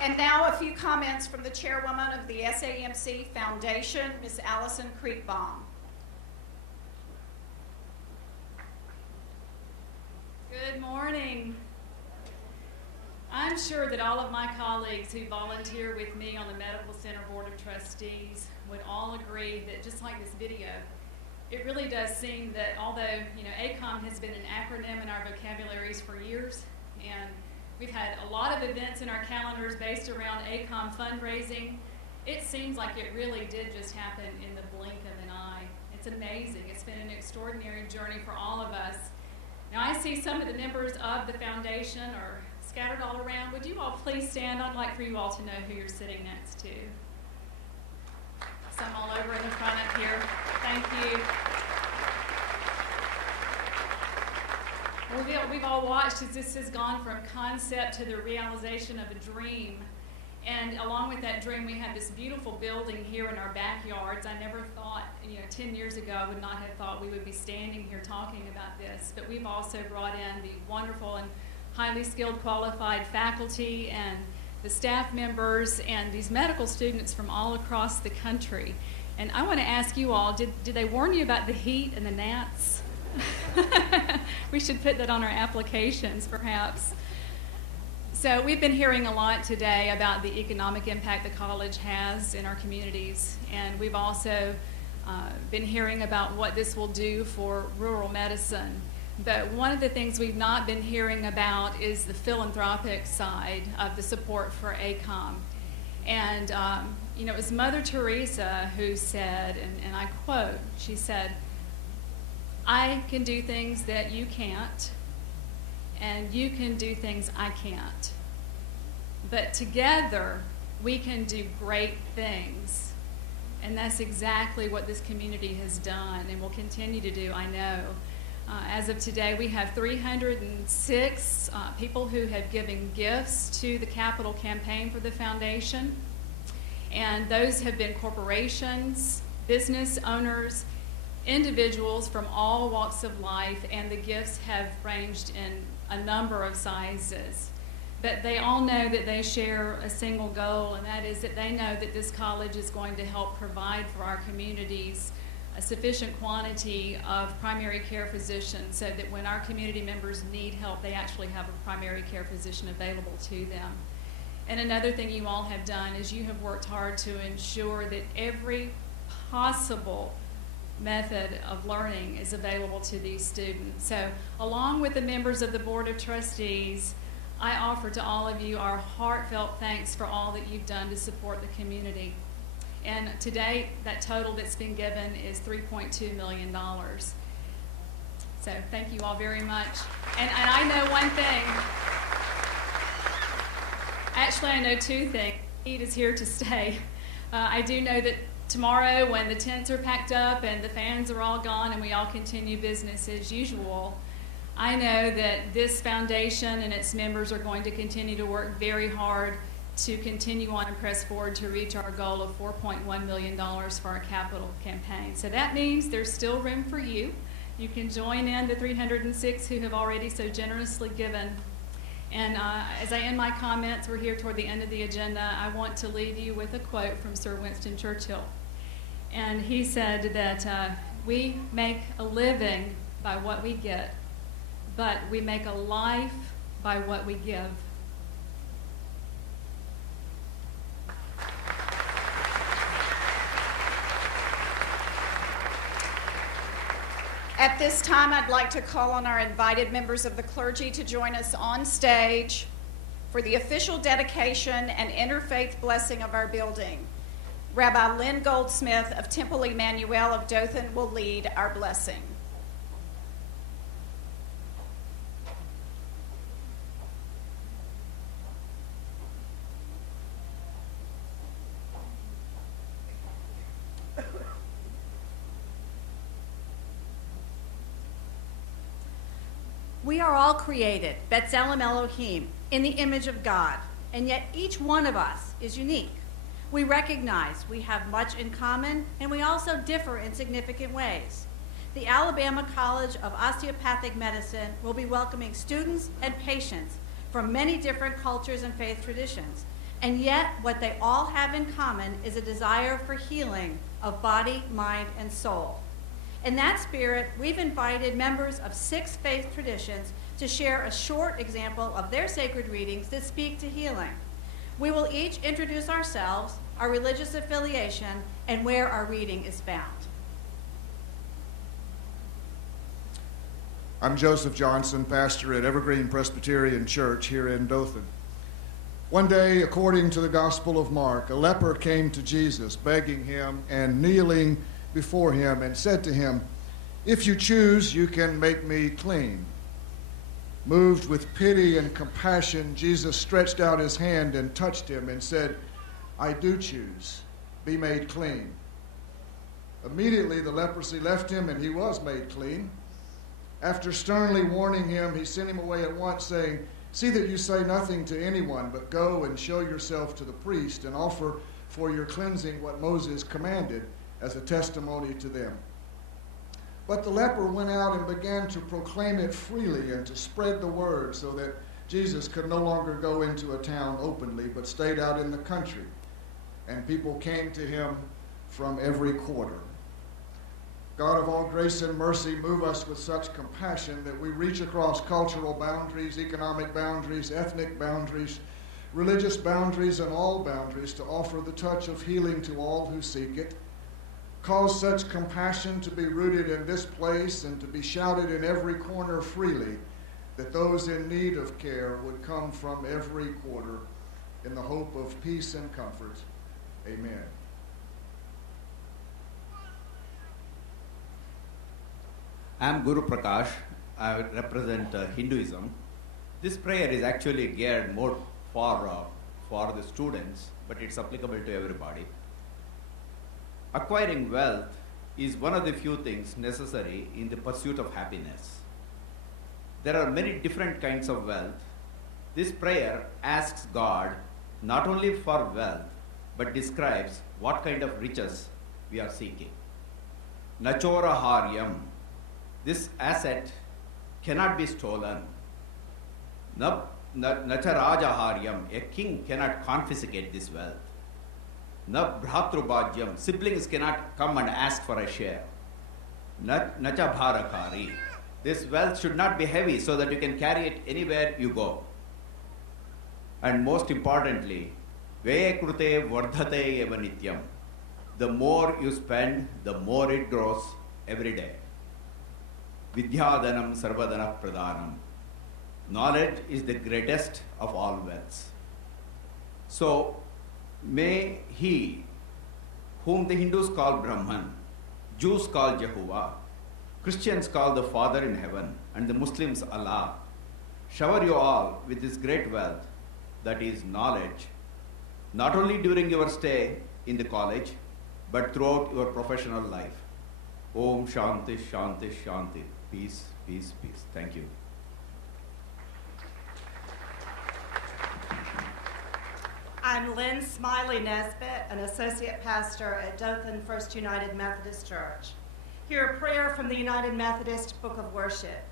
And now a few comments from the chairwoman of the SAMC Foundation, Ms. Allison Creekbaum. Good morning. I'm sure that all of my colleagues who volunteer with me on the Medical Center Board of Trustees would all agree that just like this video, it really does seem that although, ACOM has been an acronym in our vocabularies for years, and we've had a lot of events in our calendars based around ACOM fundraising, it seems like it really did just happen in the blink of an eye. It's amazing. It's been an extraordinary journey for all of us. Now I see some of the members of the foundation are scattered all around. Would you all please stand? I'd like for you all to know who you're sitting next to. Some all over in the front up here. Thank you. Well, we've all watched as this has gone from concept to the realization of a dream. And along with that dream, we have this beautiful building here in our backyards. I never thought, 10 years ago, I would not have thought we would be standing here talking about this. But we've also brought in the wonderful and highly skilled, qualified faculty and the staff members and these medical students from all across the country. And I want to ask you all, did they warn you about the heat and the gnats? We should put that on our applications, perhaps. So we've been hearing a lot today about the economic impact the college has in our communities, and we've also been hearing about what this will do for rural medicine. But one of the things we've not been hearing about is the philanthropic side of the support for ACOM. And it was Mother Teresa who said, and I quote, she said, "I can do things that you can't, and you can do things I can't. But together, we can do great things." And that's exactly what this community has done and will continue to do, I know. As of today, we have 306 people who have given gifts to the capital campaign for the foundation. And those have been corporations, business owners, individuals from all walks of life, and the gifts have ranged in a number of sizes. But they all know that they share a single goal, and that is that they know that this college is going to help provide for our communities a sufficient quantity of primary care physicians so that when our community members need help, they actually have a primary care physician available to them. And another thing you all have done is you have worked hard to ensure that every possible method of learning is available to these students. So along with the members of the Board of Trustees, I offer to all of you our heartfelt thanks for all that you've done to support the community. And to date, that total that's been given is $3.2 million. So thank you all very much. And I know one thing. Actually, I know two things. Heat is here to stay. I do know that tomorrow, when the tents are packed up and the fans are all gone and we all continue business as usual, I know that this foundation and its members are going to continue to work very hard to continue on and press forward to reach our goal of $4.1 million for our capital campaign. So that means there's still room for you. You can join in the 306 who have already so generously given. And as I end my comments, we're here toward the end of the agenda, I want to leave you with a quote from Sir Winston Churchill. And he said that we make a living by what we get, but we make a life by what we give. At this time, I'd like to call on our invited members of the clergy to join us on stage for the official dedication and interfaith blessing of our building. Rabbi Lynn Goldsmith of Temple Emmanuel of Dothan will lead our blessing. We are all created, B'Tselem Elohim, in the image of God, and yet each one of us is unique. We recognize we have much in common, and we also differ in significant ways. The Alabama College of Osteopathic Medicine will be welcoming students and patients from many different cultures and faith traditions. And yet, what they all have in common is a desire for healing of body, mind, and soul. In that spirit, we've invited members of 6 faith traditions to share a short example of their sacred readings that speak to healing. We will each introduce ourselves, our religious affiliation, and where our reading is found. I'm Joseph Johnson, pastor at Evergreen Presbyterian Church here in Dothan. One day, according to the Gospel of Mark, a leper came to Jesus, begging him and kneeling before him, and said to him, "If you choose, you can make me clean." Moved with pity and compassion, Jesus stretched out his hand and touched him and said, "I do choose. Be made clean." Immediately the leprosy left him and he was made clean. After sternly warning him, he sent him away at once, saying, "See that you say nothing to anyone, but go and show yourself to the priest and offer for your cleansing what Moses commanded as a testimony to them." But the leper went out and began to proclaim it freely and to spread the word, so that Jesus could no longer go into a town openly, but stayed out in the country. And people came to him from every quarter. God of all grace and mercy, move us with such compassion that we reach across cultural boundaries, economic boundaries, ethnic boundaries, religious boundaries, and all boundaries to offer the touch of healing to all who seek it. Cause such compassion to be rooted in this place and to be shouted in every corner freely, that those in need of care would come from every quarter in the hope of peace and comfort. Amen. I'm Guru Prakash. I represent Hinduism. This prayer is actually geared more for the students, but it's applicable to everybody. Acquiring wealth is one of the few things necessary in the pursuit of happiness. There are many different kinds of wealth. This prayer asks God not only for wealth, but describes what kind of riches we are seeking. Nachora haryam. This asset cannot be stolen. Nacharaja haryam. A king cannot confiscate this wealth. Na bhratrubhadyam, siblings cannot come and ask for a share. Nacha bharakari, this wealth should not be heavy so that you can carry it anywhere you go. And most importantly, veye krute vardhate eva nityam, the more you spend, the more it grows every day. Vidyadhanam sarvadana pradhanam, knowledge is the greatest of all wealths. So, may he, whom the Hindus call Brahman, Jews call Jehovah, Christians call the Father in heaven, and the Muslims Allah, shower you all with this great wealth, that is knowledge, not only during your stay in the college, but throughout your professional life. Om Shanti, Shanti, Shanti. Peace, peace, peace. Thank you. I'm Lynn Smiley Nesbitt, an associate pastor at Dothan First United Methodist Church. Hear a prayer from the United Methodist Book of Worship.